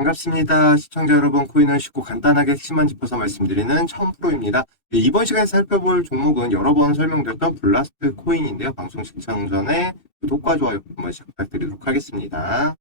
반갑습니다. 시청자 여러분, 코인을 쉽고 간단하게 핵심만 짚어서 말씀드리는 천프로입니다. 네, 이번 시간에 살펴볼 종목은 여러 번 설명드렸던 블라스트 코인인데요. 방송 시청 전에 구독과 좋아요 한 번씩 부탁드리도록 하겠습니다.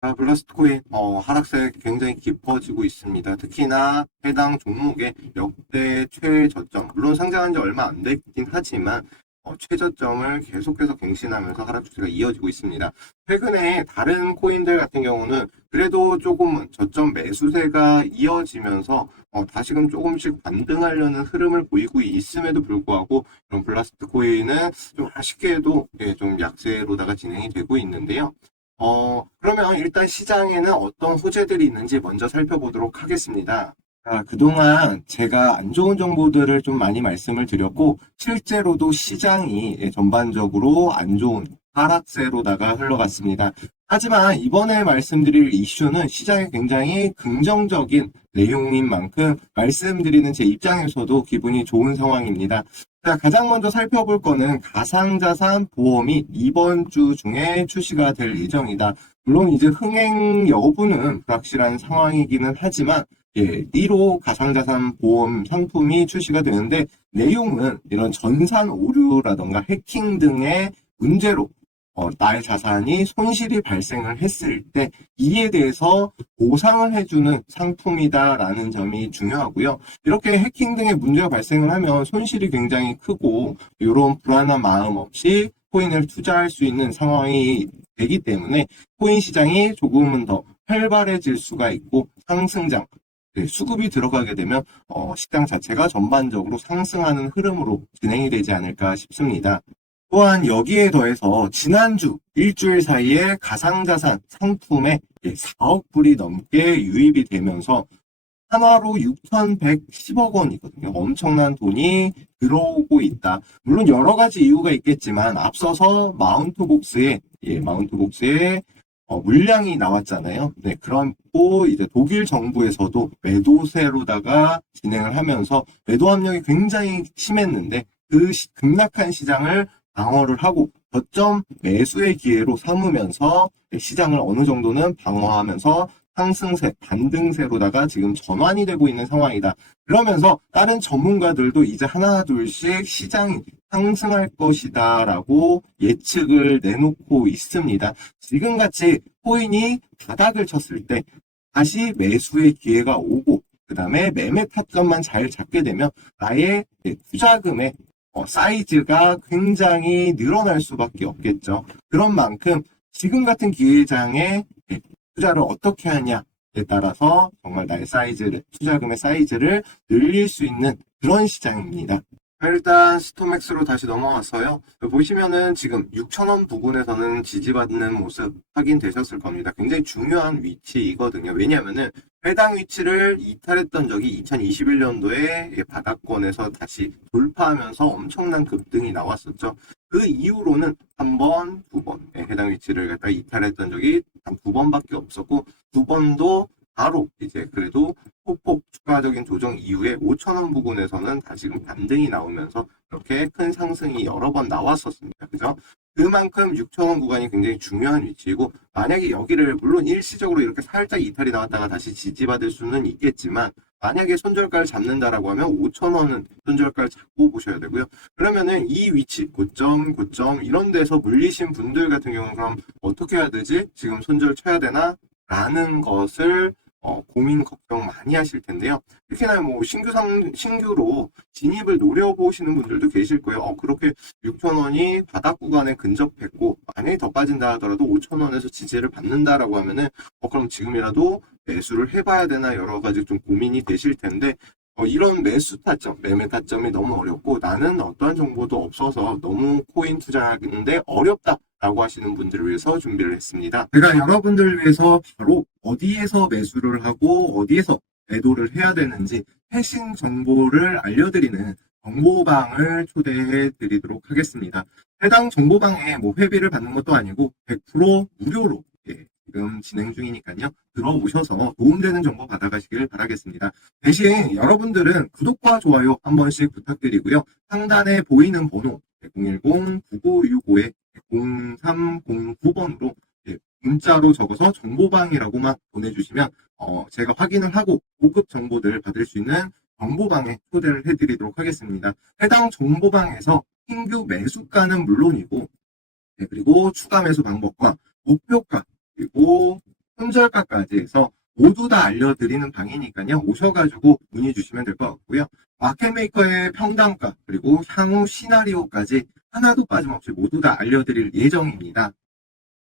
아, 블라스트 코인 어, 하락세 굉장히 깊어지고 있습니다. 특히나 해당 종목의 역대 최저점, 물론 상장한 지 얼마 안 됐긴 하지만 어, 최저점을 계속해서 갱신하면서 하락 추세가 이어지고 있습니다. 최근에 다른 코인들 같은 경우는 그래도 조금은 저점 매수세가 이어지면서 어, 다시금 조금씩 반등하려는 흐름을 보이고 있음에도 불구하고 이런 블라스트 코인은 좀 아쉽게도 예, 좀 약세로다가 진행이 되고 있는데요. 어, 그러면 일단 시장에는 어떤 호재들이 있는지 먼저 살펴보도록 하겠습니다. 아, 그동안 제가 안 좋은 정보들을 좀 많이 말씀을 드렸고, 실제로도 시장이 예, 전반적으로 안 좋은 하락세로다가 흘러갔습니다. 하지만 이번에 말씀드릴 이슈는 시장에 굉장히 긍정적인 내용인 만큼 말씀드리는 제 입장에서도 기분이 좋은 상황입니다. 자, 가장 먼저 살펴볼 거는 가상자산 보험이 이번 주 중에 출시가 될 예정이다. 물론 이제 흥행 여부는 불확실한 상황이기는 하지만 예, 1호 가상자산 보험 상품이 출시가 되는데 내용은 이런 전산 오류라던가 해킹 등의 문제로 어, 나의 자산이 손실이 발생을 했을 때 이에 대해서 보상을 해주는 상품이다라는 점이 중요하고요. 이렇게 해킹 등의 문제가 발생을 하면 손실이 굉장히 크고 이런 불안한 마음 없이 코인을 투자할 수 있는 상황이 되기 때문에 코인 시장이 조금은 더 활발해질 수가 있고 상승장 네, 수급이 들어가게 되면 어, 시장 자체가 전반적으로 상승하는 흐름으로 진행이 되지 않을까 싶습니다. 또한 여기에 더해서 지난주 일주일 사이에 가상자산 상품에 4억 불이 넘게 유입이 되면서 한화로 6,110억 원이거든요. 엄청난 돈이 들어오고 있다. 물론 여러 가지 이유가 있겠지만 앞서서 마운트복스에 예, 마운트복스에 어, 물량이 나왔잖아요. 네, 그렇고 이제 독일 정부에서도 매도세로다가 진행을 하면서 매도 압력이 굉장히 심했는데 그 시- 급락한 시장을 방어를 하고 저점 매수의 기회로 삼으면서 시장을 어느 정도는 방어하면서 상승세, 반등세로다가 지금 전환이 되고 있는 상황이다. 그러면서 다른 전문가들도 이제 하나 둘씩 시장이 상승할 것이다 라고 예측을 내놓고 있습니다. 지금같이 코인이 바닥을 쳤을 때 다시 매수의 기회가 오고 그 다음에 매매 타점만 잘 잡게 되면 나의 투자금의 어, 사이즈가 굉장히 늘어날 수밖에 없겠죠. 그런 만큼 지금 같은 기회장에 예, 투자를 어떻게 하냐에 따라서 정말 나의 사이즈를, 투자금의 사이즈를 늘릴 수 있는 그런 시장입니다. 일단 스토맥스로 다시 넘어왔어요. 보시면은 지금 6,000원 부근에서는 지지받는 모습 확인되셨을 겁니다. 굉장히 중요한 위치이거든요. 왜냐하면은 해당 위치를 이탈했던 적이 2021년도에 바닥권에서 다시 돌파하면서 엄청난 급등이 나왔었죠. 그 이후로는 한 번, 두 번, 예, 해당 위치를 갖다 이탈했던 적이 단두 번밖에 없었고, 두 번도 바로 이제 그래도 폭폭 추가적인 조정 이후에 5천원 부근에서는 다시금 반등이 나오면서 이렇게 큰 상승이 여러 번 나왔었습니다. 그죠? 그만큼 6천원 구간이 굉장히 중요한 위치이고 만약에 여기를 물론 일시적으로 이렇게 살짝 이탈이 나왔다가 다시 지지받을 수는 있겠지만 만약에 손절가를 잡는다라고 하면 5천원은 손절가를 잡고 보셔야 되고요. 그러면은 이 위치 고점 고점 이런 데서 물리신 분들 같은 경우는 그럼 어떻게 해야 되지? 지금 손절 쳐야 되나? 라는 것을 어, 고민 걱정 많이 하실 텐데요. 특히나 뭐 신규 상 신규로 진입을 노려보시는 분들도 계실 거예요. 어, 그렇게 6,000원이 바닥 구간에 근접했고 만약에 더 빠진다 하더라도 5,000원에서 지지를 받는다라고 하면은 어, 그럼 지금이라도 매수를 해봐야 되나 여러 가지 좀 고민이 되실 텐데 어, 이런 매수 타점, 매매 타점이 너무 어렵고 나는 어떠한 정보도 없어서 너무 코인 투자하는데 어렵다 라고 하시는 분들을 위해서 준비를 했습니다. 제가 여러분들을 위해서 바로 어디에서 매수를 하고 어디에서 매도를 해야 되는지 최신 정보를 알려드리는 정보방을 초대해 드리도록 하겠습니다. 해당 정보방에 뭐 회비를 받는 것도 아니고 100% 무료로 예, 지금 진행 중이니까요. 들어오셔서 도움되는 정보 받아가시길 바라겠습니다. 대신 여러분들은 구독과 좋아요 한 번씩 부탁드리고요. 상단에 보이는 번호 010-9965에 0309번으로 문자로 적어서 정보방이라고만 보내주시면 어, 제가 확인을 하고 고급 정보들 받을 수 있는 정보방에 초대를 해드리도록 하겠습니다. 해당 정보방에서 신규 매수가는 물론이고 네, 그리고 추가 매수 방법과 목표가 그리고 손절가까지 해서 모두 다 알려드리는 방이니까요. 오셔가지고 문의 주시면 될 것 같고요. 마켓메이커의 평단가 그리고 향후 시나리오까지 하나도 빠짐없이 모두 다 알려드릴 예정입니다.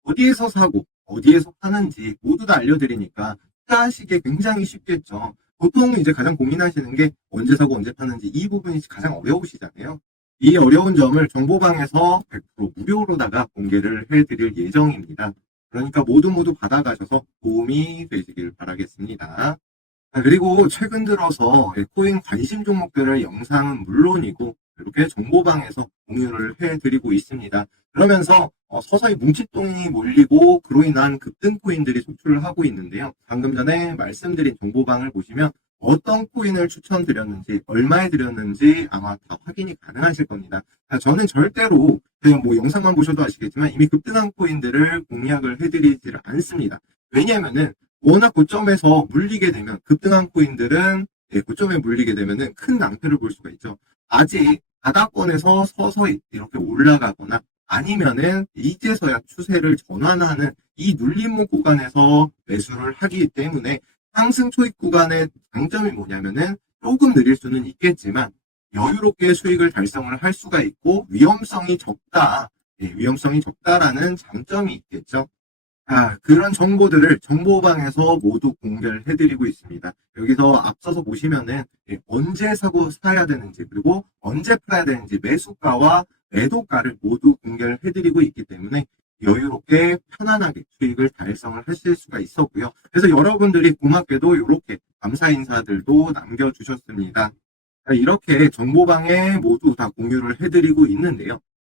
어디에서 사고 어디에서 파는지 모두 다 알려드리니까 투자하시기에 굉장히 쉽겠죠. 보통 이제 가장 고민하시는 게 언제 사고 언제 파는지 이 부분이 가장 어려우시잖아요. 이 어려운 점을 정보방에서 100% 무료로다가 공개를 해드릴 예정입니다. 그러니까 모두 모두 받아가셔서 도움이 되시길 바라겠습니다. 아, 그리고 최근 들어서 코인 관심 종목들을 영상은 물론이고 이렇게 정보방에서 공유를 해드리고 있습니다. 그러면서 어, 서서히 뭉칫돈이 몰리고 그로 인한 급등 코인들이 속출을 하고 있는데요. 방금 전에 말씀드린 정보방을 보시면 어떤 코인을 추천드렸는지 얼마에 드렸는지 아마 다 확인이 가능하실 겁니다. 자, 저는 절대로 그냥 뭐 영상만 보셔도 아시겠지만 이미 급등한 코인들을 공략을 해드리지를 않습니다. 왜냐하면은 워낙 고점에서 물리게 되면 급등한 코인들은 예, 고점에 물리게 되면은 큰 낭패를 볼 수가 있죠. 아직 바닥권에서 서서히 이렇게 올라가거나 아니면은 이제서야 추세를 전환하는 이 눌림목 구간에서 매수를 하기 때문에 상승 초입 구간의 장점이 뭐냐면은 조금 느릴 수는 있겠지만 여유롭게 수익을 달성을 할 수가 있고 위험성이 적다. 예, 위험성이 적다라는 장점이 있겠죠. 아, 그런 정보들을 정보방에서 모두 공개를 해드리고 있습니다. 여기서 앞서서 보시면은 예, 언제 사고 사야 되는지 그리고 언제 팔아야 되는지 매수가와 매도가를 모두 공개를 해드리고 있기 때문에 여유롭게 편안하게 수익을 달성을 하실 수가 있었고요. 그래서 여러분들이 고맙게도 이렇게 감사 인사들도 남겨주셨습니다. 자, 이렇게 정보방에 모두 다 공유를 해드리고 있는데요.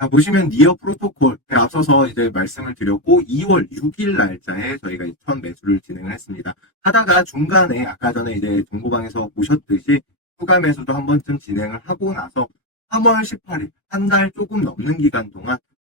자, 보시면 니어 프로토콜 네, 앞서서 이제 말씀을 드렸고 2월 6일 날짜에 저희가 첫 매수를 진행을 했습니다. 하다가 중간에 아까 전에 이제 정보방에서 보셨듯이 추가 매수도 한 번쯤 진행을 하고 나서 3월 18일 한 달 조금 넘는 기간 동안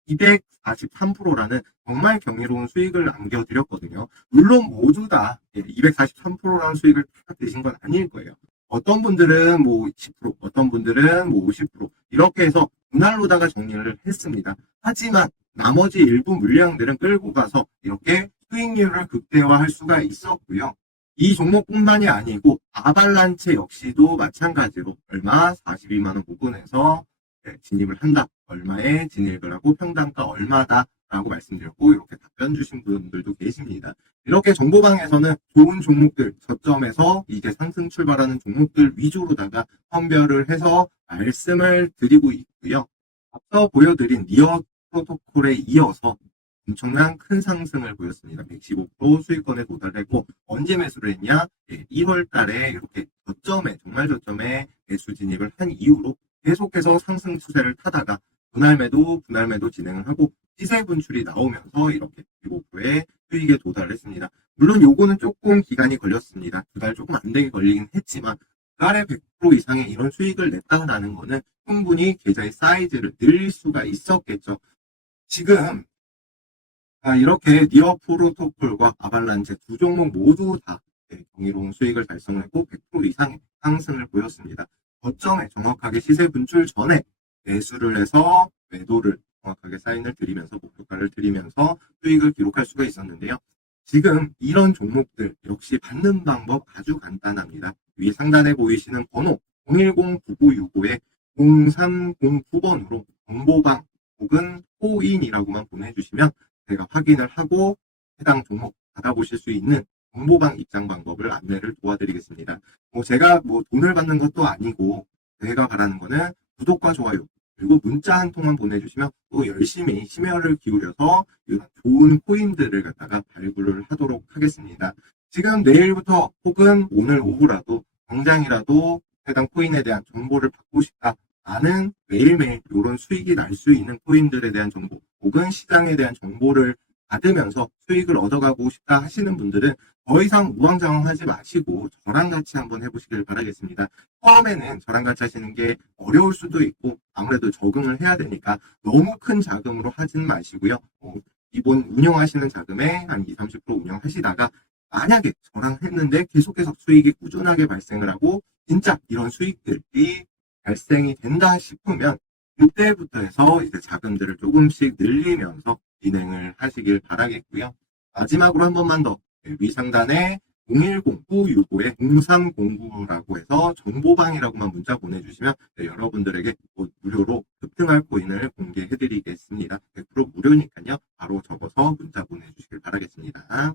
243%라는 정말 경이로운 수익을 남겨드렸거든요. 물론 모두 다 243%라는 수익을 다 드신 건 아닐 거예요. 어떤 분들은 뭐 10%, 어떤 분들은 뭐 50% 이렇게 해서 분할로다가 정리를 했습니다. 하지만 나머지 일부 물량들은 끌고 가서 이렇게 수익률을 극대화할 수가 있었고요. 이 종목뿐만이 아니고 아발란체 역시도 마찬가지로 얼마 42만 원 부근에서 네, 진입을 한다. 얼마에 진입을 하고 평단가 얼마다 라고 말씀드렸고 이렇게 답변 주신 분들도 계십니다. 이렇게 정보방에서는 좋은 종목들 저점에서 이제 상승 출발하는 종목들 위주로다가 선별을 해서 말씀을 드리고 있고요. 앞서 보여드린 니어 프로토콜에 이어서 엄청난 큰 상승을 보였습니다. 115% 수익권에 도달했고 언제 매수를 했냐? 1월 달에 이렇게 저점에 정말 저점에 매수 진입을 한 이후로 계속해서 상승 추세를 타다가 분할 매도, 분할 매도 진행을 하고 시세 분출이 나오면서 이렇게 15%의 수익에 도달했습니다. 물론 요거는 조금 기간이 걸렸습니다. 두 달 조금 안 되게 걸리긴 했지만 달에 100% 이상의 이런 수익을 냈다라는 거는 충분히 계좌의 사이즈를 늘릴 수가 있었겠죠. 지금 아, 이렇게 니어 프로토콜과 아발란체 두 종목 모두 다 네, 경이로운 수익을 달성했고 100% 이상의 상승을 보였습니다. 거점에 정확하게 시세 분출 전에 매수를 해서 매도를 정확하게 사인을 드리면서 목표가를 드리면서 수익을 기록할 수가 있었는데요. 지금 이런 종목들 역시 받는 방법 아주 간단합니다. 위 상단에 보이시는 번호 010-9965에 0309번으로 정보방 혹은 코인이라고만 보내주시면 제가 확인을 하고 해당 종목 받아보실 수 있는 정보방 입장 방법을 안내를 도와드리겠습니다. 뭐 제가 뭐 돈을 받는 것도 아니고 제가 바라는 거는 구독과 좋아요 그리고 문자 한 통만 보내주시면 또 열심히 심혈을 기울여서 좋은 코인들을 갖다가 발굴을 하도록 하겠습니다. 지금 내일부터 혹은 오늘 오후라도 당장이라도 해당 코인에 대한 정보를 받고 싶다. 나는 매일매일 이런 수익이 날 수 있는 코인들에 대한 정보 혹은 시장에 대한 정보를 받으면서 수익을 얻어가고 싶다 하시는 분들은 더 이상 우왕좌왕하지 마시고 저랑 같이 한번 해보시길 바라겠습니다. 처음에는 저랑 같이 하시는 게 어려울 수도 있고 아무래도 적응을 해야 되니까 너무 큰 자금으로 하진 마시고요. 어, 기본 운영하시는 자금에 한 20, 30% 운영하시다가 만약에 저랑 했는데 계속해서 수익이 꾸준하게 발생을 하고 진짜 이런 수익들이 발생이 된다 싶으면 그때부터 해서 이제 자금들을 조금씩 늘리면서 진행을 하시길 바라겠고요. 마지막으로 한 번만 더 네, 위상단에 010-965에 0309라고 해서 정보방이라고만 문자 보내주시면 네, 여러분들에게 곧 무료로 급등할 코인을 공개해드리겠습니다. 100% 무료니까요. 바로 적어서 문자 보내주시길 바라겠습니다.